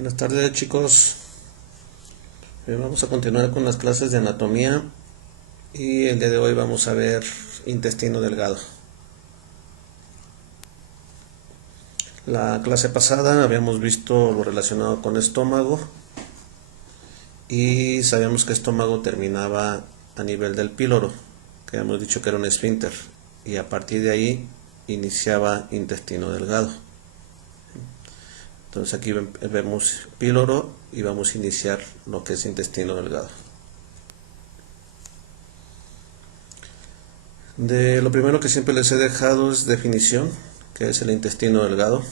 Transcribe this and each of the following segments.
Buenas tardes, chicos. Vamos a continuar con las clases de anatomía y el día de hoy vamos a ver intestino delgado. La clase pasada habíamos visto lo relacionado con estómago y sabíamos que estómago terminaba a nivel del píloro, que habíamos dicho que era un esfínter, y a partir de ahí iniciaba intestino delgado. Entonces aquí vemos píloro y vamos a iniciar lo que es intestino delgado. De lo primero que siempre les he dejado es definición, que es el intestino delgado.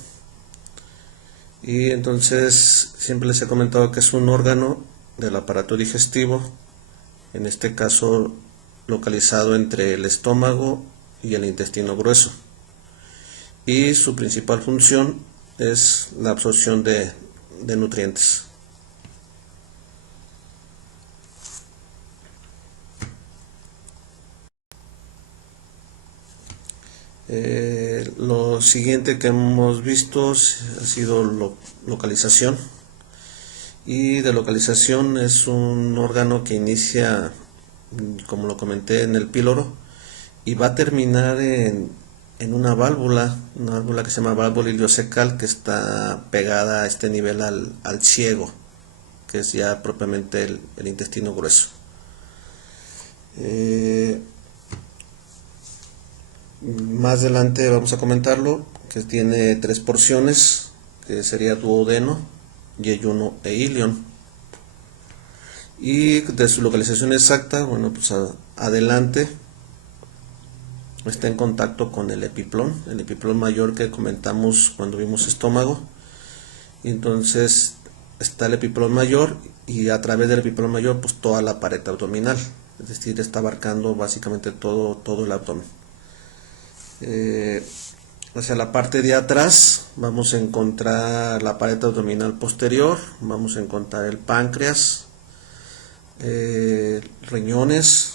Y entonces siempre les he comentado que es un órgano del aparato digestivo, en este caso localizado entre el estómago y el intestino grueso. Y su principal función es la absorción de nutrientes. Lo siguiente que hemos visto ha sido localización. Y de localización es un órgano que inicia, como lo comenté, en el píloro y va a terminar en una válvula que se llama válvula iliocecal, que está pegada a este nivel al ciego, que es ya propiamente el intestino grueso. Más adelante vamos a comentarlo, que tiene 3 porciones, que sería duodeno, yeyuno e ilion. Y de su localización exacta, bueno, pues adelante está en contacto con el epiplón mayor que comentamos cuando vimos estómago. Y entonces está el epiplón mayor, y a través del epiplón mayor pues toda la pared abdominal, es decir, está abarcando básicamente todo el abdomen. Hacia la parte de atrás vamos a encontrar la pared abdominal posterior, vamos a encontrar el páncreas, riñones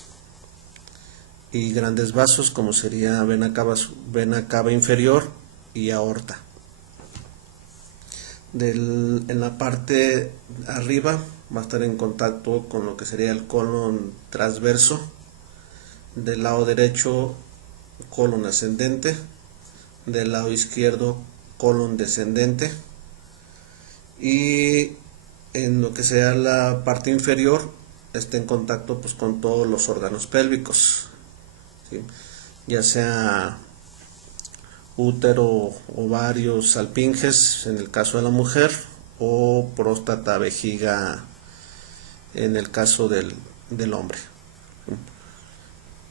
y grandes vasos como sería vena cava inferior y aorta. En la parte arriba va a estar en contacto con lo que sería el colon transverso, del lado derecho colon ascendente, del lado izquierdo colon descendente, y en lo que sea la parte inferior está en contacto pues con todos los órganos pélvicos, ¿sí? Ya sea útero, ovarios, salpinges en el caso de la mujer, o próstata, vejiga en el caso del hombre.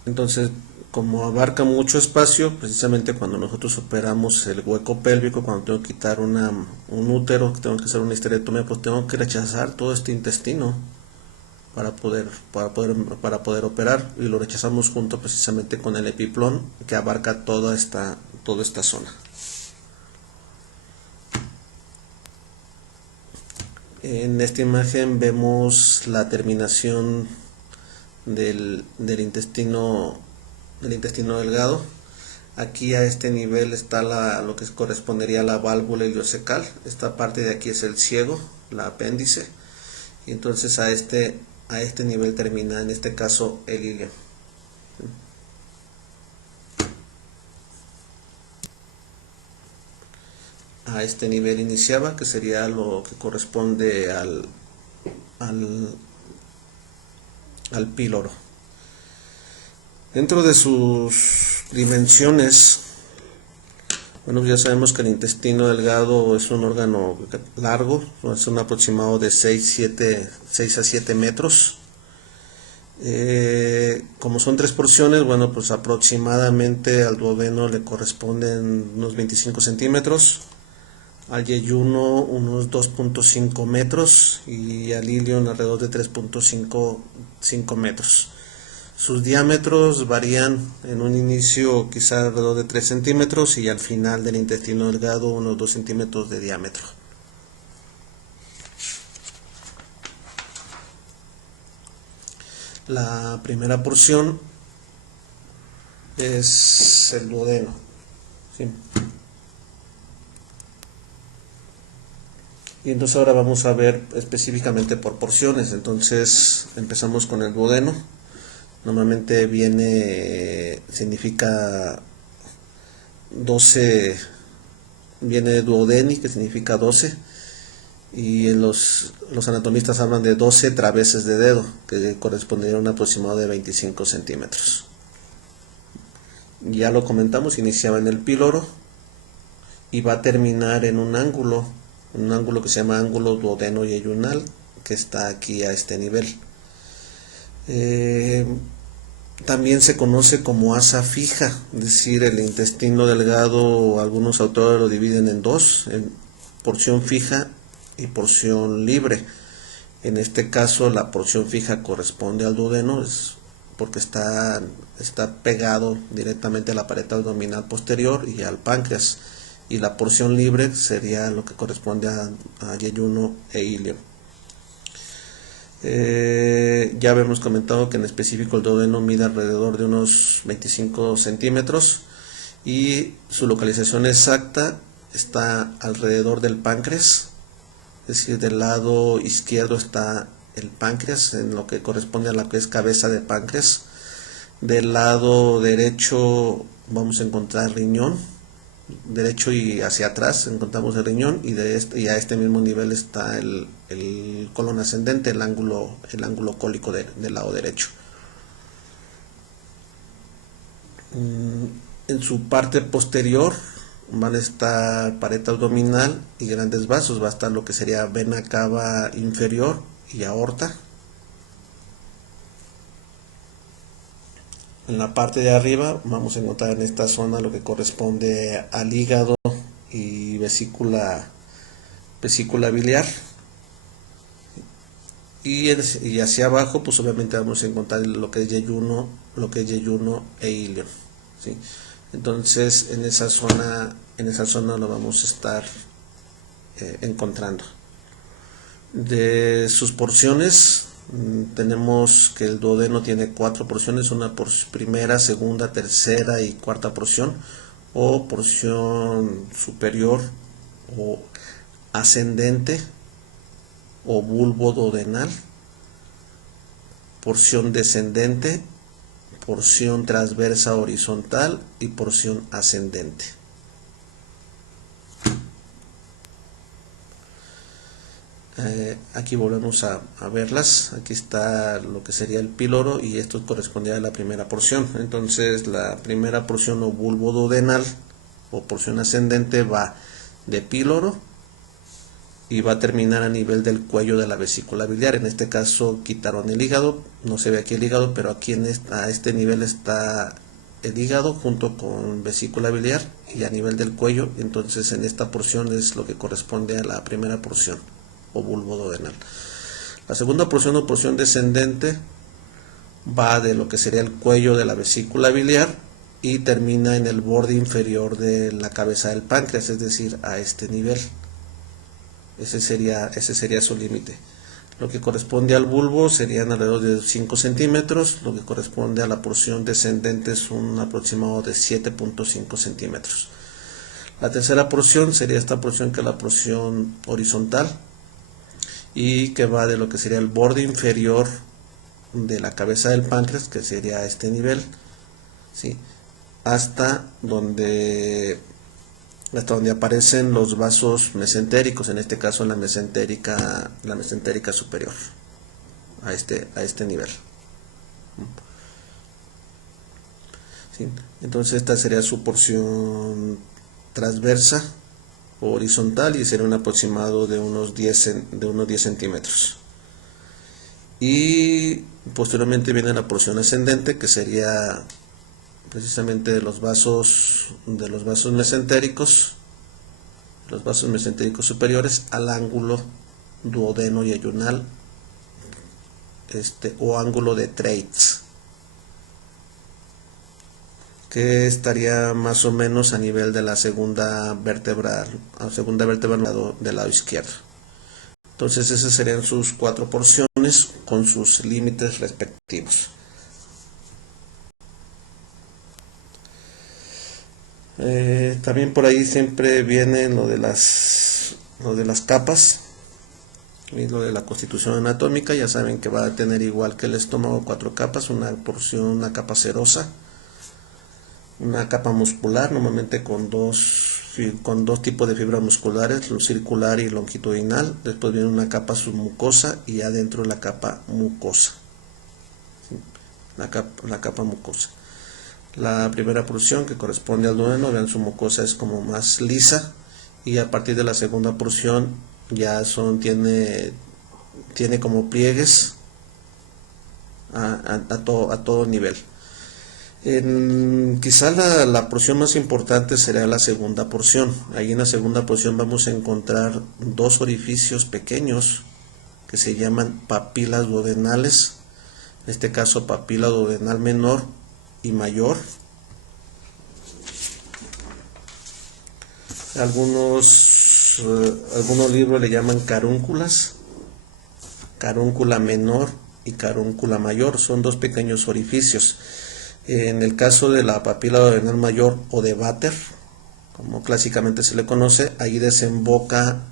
Entonces, como abarca mucho espacio, precisamente cuando nosotros operamos el hueco pélvico, cuando tengo que quitar un útero, tengo que hacer una histerectomía, pues tengo que rechazar todo este intestino para poder operar, y lo rechazamos junto precisamente con el epiplón, que abarca toda esta zona. En esta imagen vemos la terminación del intestino delgado. Aquí a este nivel está lo que correspondería a la válvula iliocecal. Esta parte de aquí es el ciego, la apéndice, y entonces a este nivel termina, en este caso, el ilio. A este nivel iniciaba, que sería lo que corresponde al píloro. Dentro de sus dimensiones, bueno, ya sabemos que el intestino delgado es un órgano largo, es un aproximado de 6 a 7 metros. Como son 3 porciones, bueno, pues aproximadamente al duodeno le corresponden unos 25 centímetros, al yeyuno unos 2.5 metros y al ilion alrededor de 3.5 metros. Sus diámetros varían, en un inicio quizá alrededor de 3 centímetros y al final del intestino delgado unos 2 centímetros de diámetro. La primera porción es el duodeno, ¿sí? Y entonces ahora vamos a ver específicamente por porciones. Entonces empezamos con el duodeno. Normalmente significa 12, viene de duodeni, que significa 12, y los anatomistas hablan de 12 traveses de dedo, que correspondería a un aproximado de 25 centímetros. Ya lo comentamos, iniciaba en el píloro y va a terminar en un ángulo que se llama ángulo duodeno-yeyunal, que está aquí a este nivel. También se conoce como asa fija, es decir, el intestino delgado, algunos autores lo dividen en dos, en porción fija y porción libre. En este caso la porción fija corresponde al duodeno, porque está pegado directamente a la pared abdominal posterior y al páncreas, y la porción libre sería lo que corresponde a yeyuno e ilio. Ya habíamos comentado que en específico el duodeno mide alrededor de unos 25 centímetros y su localización exacta está alrededor del páncreas, es decir, del lado izquierdo está el páncreas, en lo que corresponde a la que es cabeza de páncreas. Del lado derecho vamos a encontrar riñón, derecho y hacia atrás encontramos el riñón, y a este mismo nivel está el colon ascendente, el ángulo cólico del lado derecho. En su parte posterior van a estar pared abdominal y grandes vasos, va a estar lo que sería vena cava inferior y aorta. En la parte de arriba vamos a encontrar en esta zona lo que corresponde al hígado y vesícula biliar. Y hacia abajo pues obviamente vamos a encontrar lo que es yeyuno e ilio, ¿sí? Entonces en esa zona lo vamos a estar encontrando. De sus porciones, tenemos que el duodeno tiene 4 porciones, una por primera, segunda, tercera y cuarta porción, o porción superior o ascendente o bulbo duodenal, porción descendente, porción transversa horizontal y porción ascendente. Aquí volvemos a verlas. Aquí está lo que sería el píloro y esto correspondía a la primera porción. Entonces la primera porción o bulbo duodenal o porción ascendente va de píloro y va a terminar a nivel del cuello de la vesícula biliar. En este caso quitaron el hígado, no se ve aquí el hígado, pero aquí a este nivel está el hígado junto con vesícula biliar y a nivel del cuello. Entonces en esta porción es lo que corresponde a la primera porción o bulbo duodenal. La segunda porción o porción descendente va de lo que sería el cuello de la vesícula biliar y termina en el borde inferior de la cabeza del páncreas, es decir, a este nivel. Ese sería su límite. Lo que corresponde al bulbo serían alrededor de 5 centímetros, lo que corresponde a la porción descendente es un aproximado de 7.5 centímetros. La tercera porción sería esta porción, que es la porción horizontal, y que va de lo que sería el borde inferior de la cabeza del páncreas, que sería a este nivel, ¿sí?, hasta donde aparecen los vasos mesentéricos, en este caso la mesentérica superior, a este nivel. ¿Sí? Entonces esta sería su porción transversa o horizontal y sería un aproximado de unos 10 centímetros. Y posteriormente viene la porción ascendente, que sería precisamente de los vasos mesentéricos, superiores al ángulo duodeno-yeyunal, o ángulo de Treitz, que estaría más o menos a nivel de la segunda vértebra del lado izquierdo. Entonces esas serían sus 4 porciones con sus límites respectivos. También por ahí siempre viene lo de las capas. Y lo de la constitución anatómica, ya saben que va a tener, igual que el estómago, 4 capas: una capa serosa, una capa muscular, normalmente con dos tipos de fibras musculares, circular y longitudinal. Después viene una capa submucosa y adentro la capa mucosa. La capa mucosa. La primera porción, que corresponde al duodeno, vean, su mucosa es como más lisa, y a partir de la segunda porción ya tiene como pliegues a todo nivel. Quizá la porción más importante será la segunda porción. Ahí en la segunda porción vamos a encontrar dos orificios pequeños que se llaman papilas duodenales. En este caso, papila duodenal menor y mayor. Algunos libros le llaman carúnculas, carúncula menor y carúncula mayor. Son dos pequeños orificios. En el caso de la papila duodenal mayor, o de Vater, como clásicamente se le conoce, ahí desemboca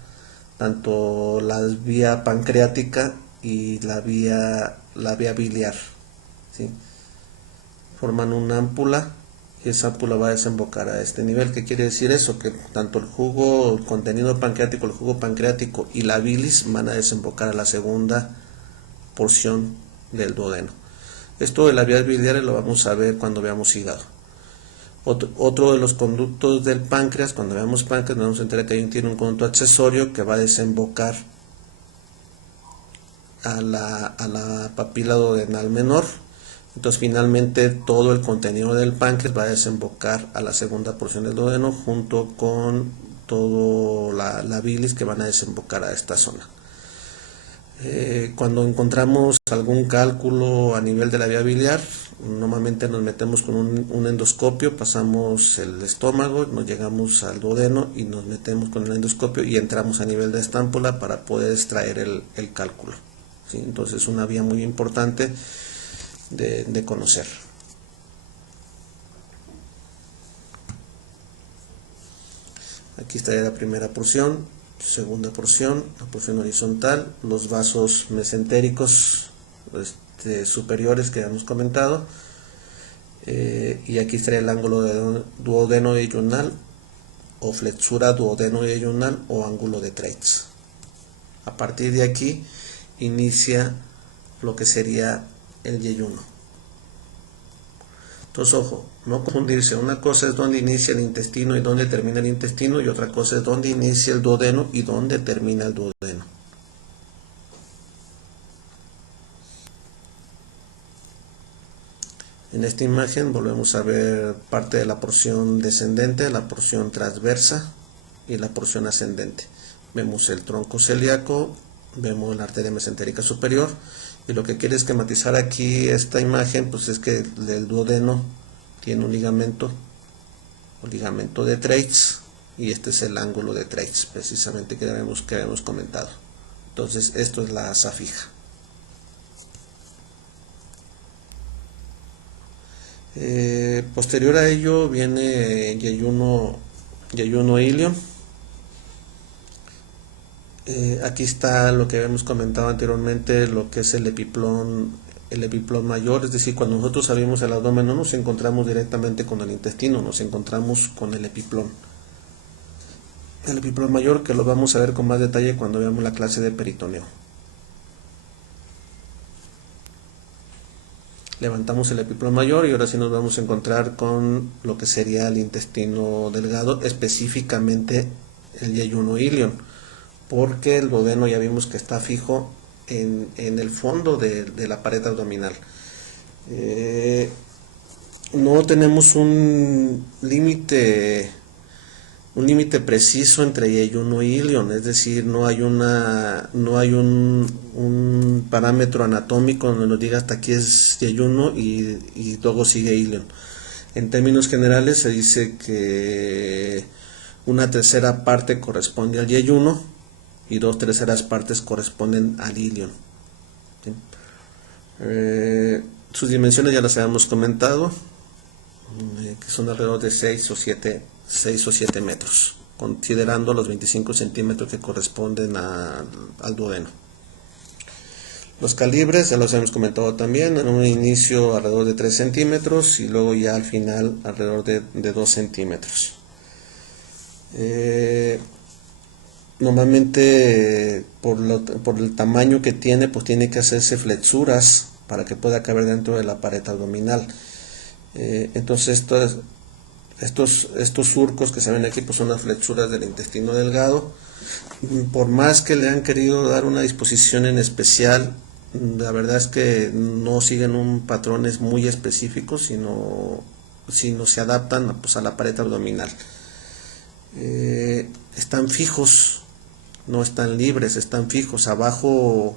tanto la vía pancreática y la vía biliar, ¿sí? Forman una ámpula, y esa ámpula va a desembocar a este nivel. ¿Qué quiere decir eso? Que tanto el contenido pancreático, el jugo pancreático y la bilis van a desembocar a la segunda porción del duodeno. Esto de las vías biliares lo vamos a ver cuando veamos hígado. Otro de los conductos del páncreas, cuando veamos páncreas nos vamos a enterar que tiene un conducto accesorio que va a desembocar a la papila duodenal menor. Entonces finalmente todo el contenido del páncreas va a desembocar a la segunda porción del duodeno, junto con toda la bilis, que van a desembocar a esta zona. Cuando encontramos algún cálculo a nivel de la vía biliar, normalmente nos metemos con un endoscopio, pasamos el estómago, nos llegamos al duodeno y nos metemos con el endoscopio y entramos a nivel de esta ámpula para poder extraer el cálculo, ¿sí? Entonces es una vía muy importante de conocer. Aquí estaría la primera porción. Segunda porción, la porción horizontal, los vasos mesentéricos superiores que hemos comentado, y aquí estaría el ángulo duodeno-yeyunal, o flexura duodeno-yeyunal, o ángulo de Treitz. A partir de aquí inicia lo que sería el yeyuno. Entonces, ojo, no confundirse. Una cosa es donde inicia el intestino y donde termina el intestino, y otra cosa es donde inicia el duodeno y donde termina el duodeno. En esta imagen volvemos a ver parte de la porción descendente, la porción transversa y la porción ascendente. Vemos el tronco celíaco, vemos la arteria mesentérica superior, y lo que quiere esquematizar aquí esta imagen, pues es que el duodeno tiene un ligamento, de Treitz, y este es el ángulo de Treitz, precisamente que habíamos comentado. Entonces esto es la asa fija. Posterior a ello viene yeyuno ilion. Aquí está lo que habíamos comentado anteriormente, lo que es el epiplón mayor. Es decir, cuando nosotros abrimos el abdomen no nos encontramos directamente con el intestino, nos encontramos con el epiplón mayor, que lo vamos a ver con más detalle cuando veamos la clase de peritoneo. Levantamos el epiplón mayor y ahora sí nos vamos a encontrar con lo que sería el intestino delgado, específicamente el yeyuno ilion, porque el duodeno ya vimos que está fijo en el fondo de la pared abdominal. No tenemos un límite preciso entre yeyuno y ilion, es decir, no hay un parámetro anatómico donde nos diga hasta aquí es yeyuno y luego sigue ilion. En términos generales se dice que una tercera parte corresponde al yeyuno y 2/3 partes corresponden al ilion. ¿Sí? Sus dimensiones ya las habíamos comentado, que son alrededor de 6 o 7 metros, considerando los 25 centímetros que corresponden al duodeno. Los calibres ya los hemos comentado también, en un inicio alrededor de 3 centímetros y luego ya al final alrededor de 2 centímetros. Normalmente por el tamaño que tiene, pues tiene que hacerse flexuras para que pueda caber dentro de la pared abdominal. Entonces estos surcos que se ven aquí pues son las flexuras del intestino delgado. Por más que le han querido dar una disposición en especial, la verdad es que no siguen un patrones muy específicos, sino se adaptan pues a la pared abdominal. Están fijos, no están libres, están fijos. Abajo,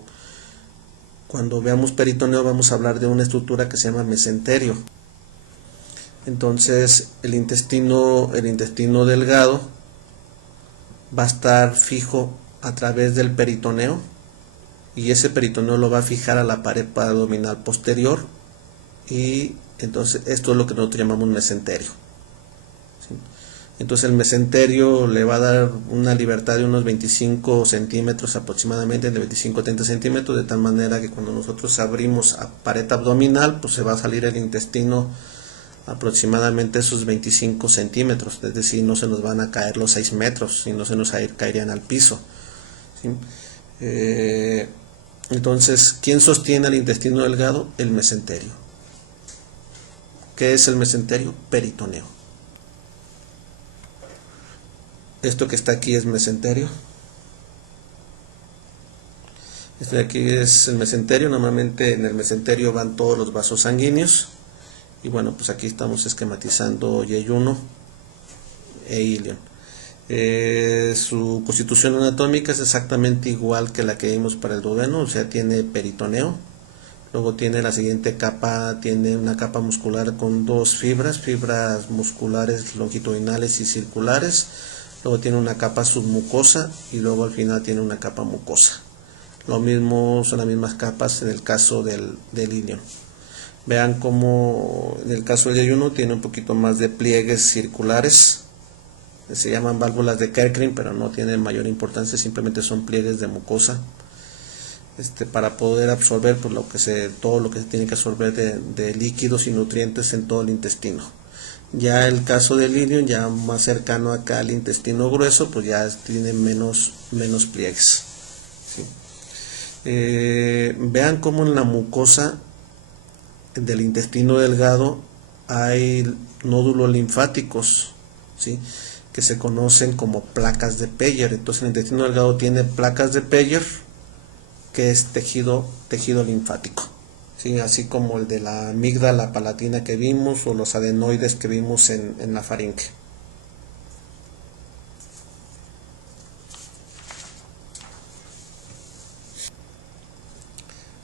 cuando veamos peritoneo, vamos a hablar de una estructura que se llama mesenterio. Entonces el intestino delgado va a estar fijo a través del peritoneo, y ese peritoneo lo va a fijar a la pared abdominal posterior, y entonces esto es lo que nosotros llamamos mesenterio. ¿Sí? Entonces el mesenterio le va a dar una libertad de unos 25 centímetros aproximadamente, de 25 a 30 centímetros, de tal manera que cuando nosotros abrimos a pared abdominal, pues se va a salir el intestino aproximadamente esos 25 centímetros, es decir, no se nos van a caer los 6 metros, y no se nos caerían al piso. ¿Sí? Entonces, ¿quién sostiene el intestino delgado? El mesenterio. ¿Qué es el mesenterio? Peritoneo. Esto que está aquí es mesenterio. Este de aquí es el mesenterio. Normalmente en el mesenterio van todos los vasos sanguíneos. Y bueno, pues aquí estamos esquematizando yeyuno e ilion. Su constitución anatómica es exactamente igual que la que vimos para el duodeno, o sea, tiene peritoneo. Luego tiene la siguiente capa, tiene una capa muscular con dos fibras musculares longitudinales y circulares. Luego tiene una capa submucosa y luego al final tiene una capa mucosa. Lo mismo, son las mismas capas en el caso del ilion. Vean cómo en el caso del yeyuno tiene un poquito más de pliegues circulares, se llaman válvulas de Kerkring, pero no tienen mayor importancia, simplemente son pliegues de mucosa, para poder absorber pues, todo lo que se tiene que absorber de líquidos y nutrientes en todo el intestino. Ya el caso del ilion, ya más cercano acá al intestino grueso, pues ya tiene menos pliegues. ¿Sí? Vean cómo en la mucosa del intestino delgado hay nódulos linfáticos, ¿sí?, que se conocen como placas de Peyer. Entonces el intestino delgado tiene placas de Peyer, que es tejido linfático, ¿sí?, así como el de la amígdala palatina que vimos, o los adenoides que vimos en la faringe.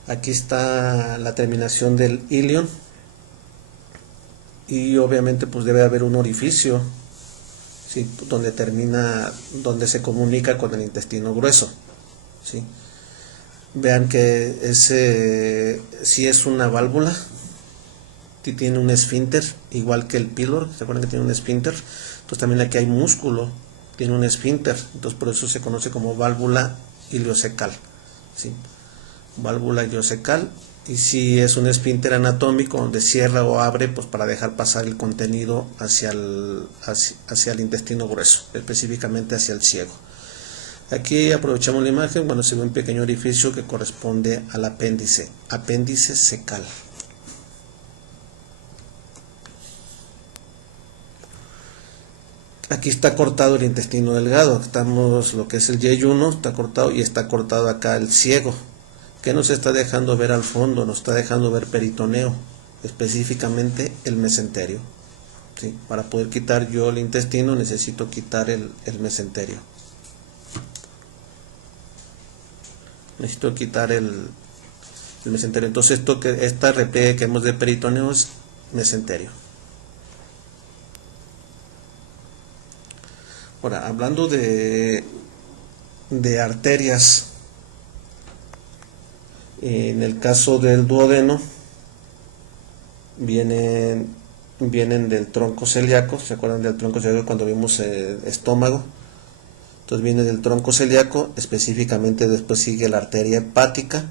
Aquí está la terminación del ilion, y obviamente pues debe haber un orificio, ¿sí?, donde se comunica con el intestino grueso, ¿sí? Vean que ese sí es una válvula, tiene un esfínter, igual que el pílor, ¿se acuerdan que tiene un esfínter? Entonces también aquí hay músculo, tiene un esfínter, entonces por eso se conoce como válvula iliocecal, ¿sí?, válvula iliocecal. Y si es un esfínter anatómico donde cierra o abre pues para dejar pasar el contenido hacia el intestino grueso, específicamente hacia el ciego. Aquí aprovechamos la imagen, bueno, se ve un pequeño orificio que corresponde al apéndice cecal. Aquí está cortado el intestino delgado, lo que es el yeyuno está cortado, y está cortado acá el ciego. ¿Qué nos está dejando ver al fondo? Nos está dejando ver peritoneo, específicamente el mesenterio. ¿Sí? Para poder quitar yo el intestino necesito quitar el mesenterio. Necesito quitar el mesenterio. Entonces esta repliegue que hemos de peritoneo es mesenterio. Ahora, hablando de arterias, en el caso del duodeno vienen del tronco celíaco. ¿Se acuerdan del tronco celíaco cuando vimos el estómago? Entonces viene del tronco celíaco, específicamente después sigue la arteria hepática,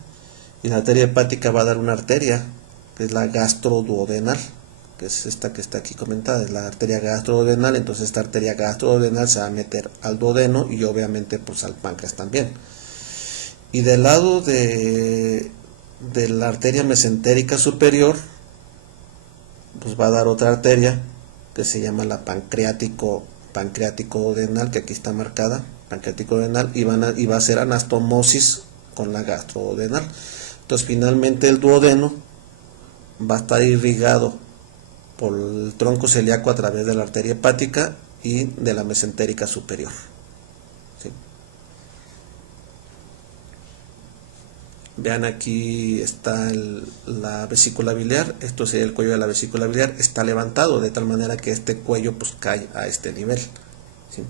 Y la arteria hepática va a dar una arteria, que es la gastroduodenal, que es esta que está aquí comentada, es la arteria gastroduodenal. Entonces esta arteria gastroduodenal se va a meter al duodeno y obviamente pues al páncreas también. Y del lado de la arteria mesentérica superior, pues va a dar otra arteria que se llama la pancreático duodenal, que aquí está marcada, pancreático duodenal, y va a hacer anastomosis con la gastroduodenal. Entonces finalmente el duodeno va a estar irrigado por el tronco celíaco a través de la arteria hepática y de la mesentérica superior. ¿Sí? Vean, aquí está la vesícula biliar. Esto sería el cuello de la vesícula biliar. Está levantado de tal manera que este cuello pues cae a este nivel. ¿Sí?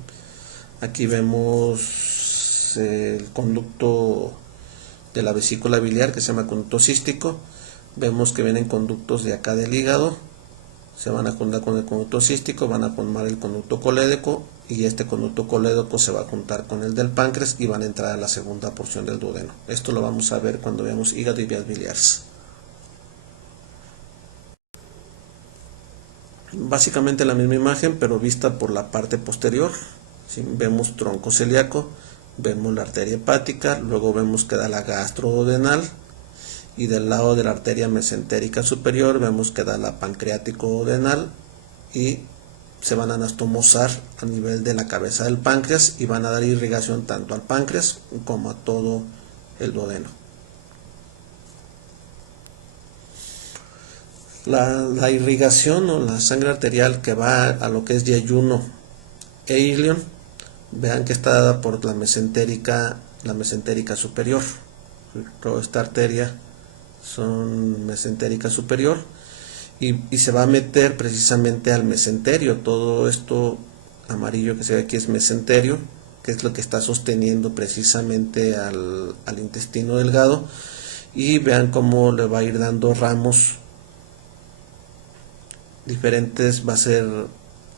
Aquí vemos el conducto de la vesícula biliar, que se llama conducto cístico. Vemos que vienen conductos de acá del hígado, se van a juntar con el conducto cístico, van a formar el conducto colédoco, y este conducto colédoco se va a juntar con el del páncreas y van a entrar a la segunda porción del duodeno. Esto lo vamos a ver cuando veamos hígado y vías biliares. Básicamente la misma imagen, pero vista por la parte posterior. ¿Sí? Vemos tronco celíaco, vemos la arteria hepática, luego vemos que da la gastroduodenal, y del lado de la arteria mesentérica superior vemos que da la pancreático duodenal, y se van a anastomosar a nivel de la cabeza del páncreas y van a dar irrigación tanto al páncreas como a todo el duodeno. La irrigación o la sangre arterial que va a lo que es yeyuno e ilion, vean que está dada por la mesentérica superior. Toda esta arteria son mesentérica superior, y se va a meter precisamente al mesenterio. Todo esto amarillo que se ve aquí es mesenterio, que es lo que está sosteniendo precisamente al intestino delgado. Y vean cómo le va a ir dando ramos diferentes, va a ser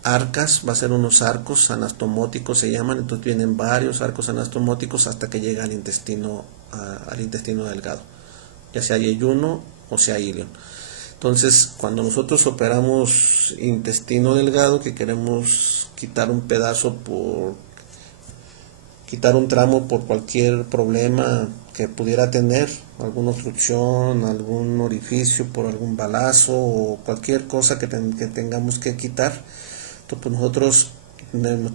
arcas, va a ser unos arcos anastomóticos se llaman. Entonces vienen varios arcos anastomóticos hasta que llega al intestino delgado, ya sea yeyuno o sea ilion. Entonces, cuando nosotros operamos intestino delgado, que queremos quitar un pedazo quitar un tramo por cualquier problema que pudiera tener, alguna obstrucción, algún orificio por algún balazo o cualquier cosa que tengamos que quitar, entonces pues nosotros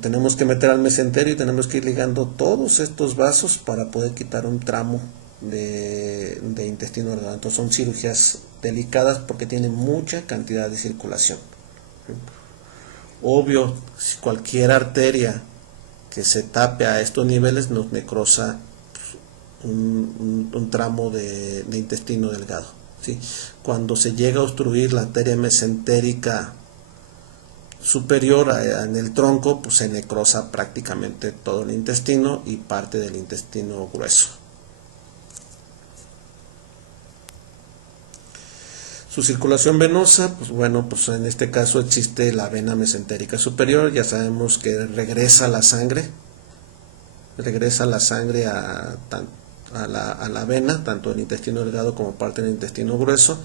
tenemos que meter al mesenterio y tenemos que ir ligando todos estos vasos para poder quitar un tramo de intestino delgado. Entonces son cirugías delicadas porque tienen mucha cantidad de circulación. Obvio, si cualquier arteria que se tape a estos niveles nos necrosa un tramo de intestino delgado. ¿Sí? Cuando se llega a obstruir la arteria mesentérica superior en el tronco, pues se necrosa prácticamente todo el intestino y parte del intestino grueso. Su circulación venosa, pues bueno, pues en este caso existe la vena mesentérica superior. Ya sabemos que regresa la sangre a la vena, tanto el intestino delgado como parte del intestino grueso.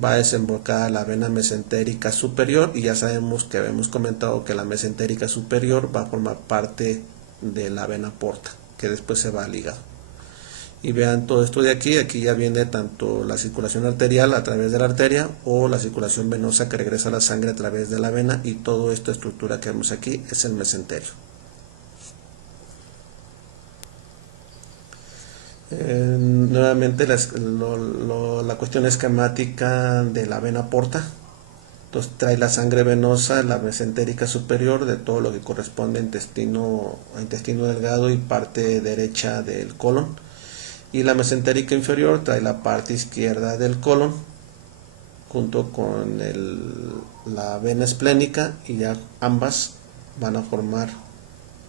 Va a desembocar a la vena mesentérica superior, y ya sabemos que habíamos comentado que la mesentérica superior va a formar parte de la vena porta, que después se va al hígado. Y vean todo esto de aquí ya viene tanto la circulación arterial a través de la arteria o la circulación venosa que regresa la sangre a través de la vena, y toda esta estructura que vemos aquí es el mesenterio. Nuevamente la cuestión esquemática de la vena porta. Entonces trae la sangre venosa, la mesentérica superior, de todo lo que corresponde a intestino delgado y parte derecha del colon. Y la mesentérica inferior trae la parte izquierda del colon junto con la vena esplénica, y ya ambas van a formar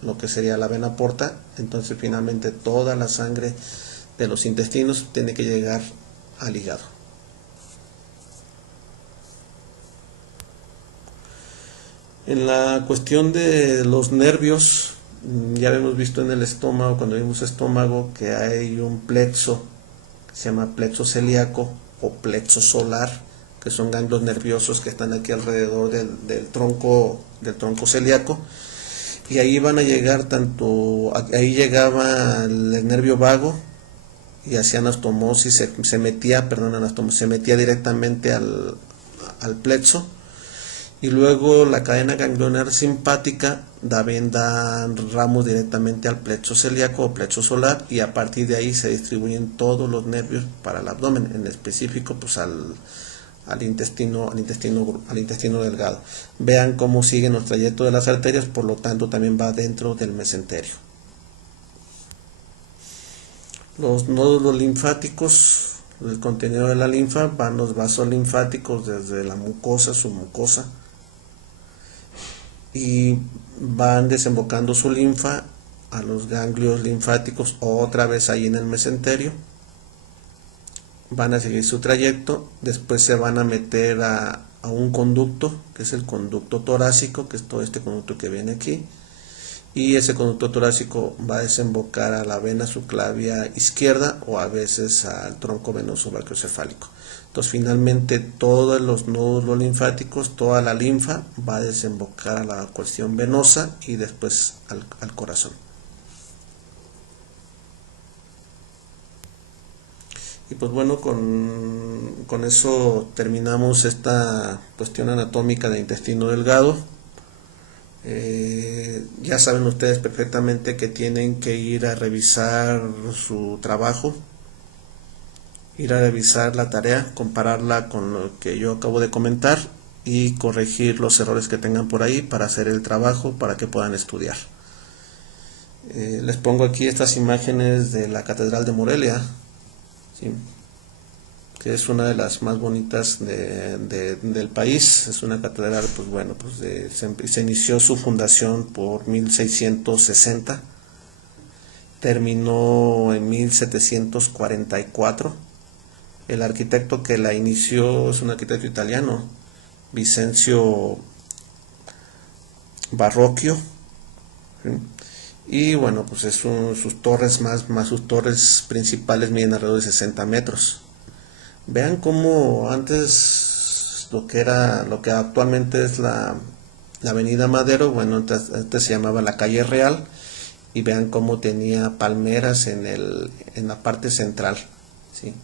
lo que sería la vena porta. Entonces finalmente toda la sangre de los intestinos tiene que llegar al hígado. En la cuestión de los nervios, ya hemos visto en el estómago, cuando vimos estómago, que hay un plexo que se llama plexo celíaco o plexo solar, que son ganglios nerviosos que están aquí alrededor del tronco celíaco, y ahí van a llegar ahí llegaba el nervio vago y hacía anastomosis, se metía directamente al plexo, y luego la cadena ganglionar simpática también da ramos directamente al plexo celíaco o plexo solar, y a partir de ahí se distribuyen todos los nervios para el abdomen, en específico pues al intestino delgado. Vean cómo siguen los trayectos de las arterias, por lo tanto también va dentro del mesenterio. Los nódulos linfáticos, el contenido de la linfa, van los vasos linfáticos desde la mucosa, su mucosa, y van desembocando su linfa a los ganglios linfáticos, otra vez ahí en el mesenterio. Van a seguir su trayecto, después se van a meter a un conducto, que es el conducto torácico, que es todo este conducto que viene aquí, y ese conducto torácico va a desembocar a la vena subclavia izquierda o a veces al tronco venoso brachiocefálico. Entonces finalmente todos los nódulos linfáticos, toda la linfa va a desembocar a la cuestión venosa y después al corazón. Y pues bueno, con eso terminamos esta cuestión anatómica de intestino delgado. Ya saben ustedes perfectamente que tienen que ir a revisar su trabajo, ir a revisar la tarea, compararla con lo que yo acabo de comentar y corregir los errores que tengan por ahí para hacer el trabajo, para que puedan estudiar. Les pongo aquí estas imágenes de la Catedral de Morelia, ¿sí?, que es una de las más bonitas del país. Es una catedral, pues bueno, pues se inició su fundación por 1660, terminó en 1744. El arquitecto que la inició es un arquitecto italiano, Vincenzo Barrocchio, ¿sí? Y bueno, pues sus torres sus torres principales miden alrededor de 60 metros. Vean cómo antes lo que actualmente es la avenida Madero, bueno, antes se llamaba la calle Real, y vean cómo tenía palmeras en la parte central, ¿sí?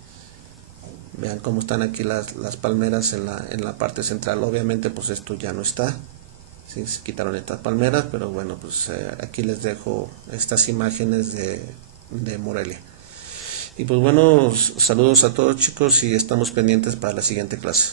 Vean cómo están aquí las palmeras en la parte central. Obviamente pues esto ya no está, ¿sí? Se quitaron estas palmeras, pero bueno, pues aquí les dejo estas imágenes de Morelia. Y pues bueno, saludos a todos chicos y estamos pendientes para la siguiente clase.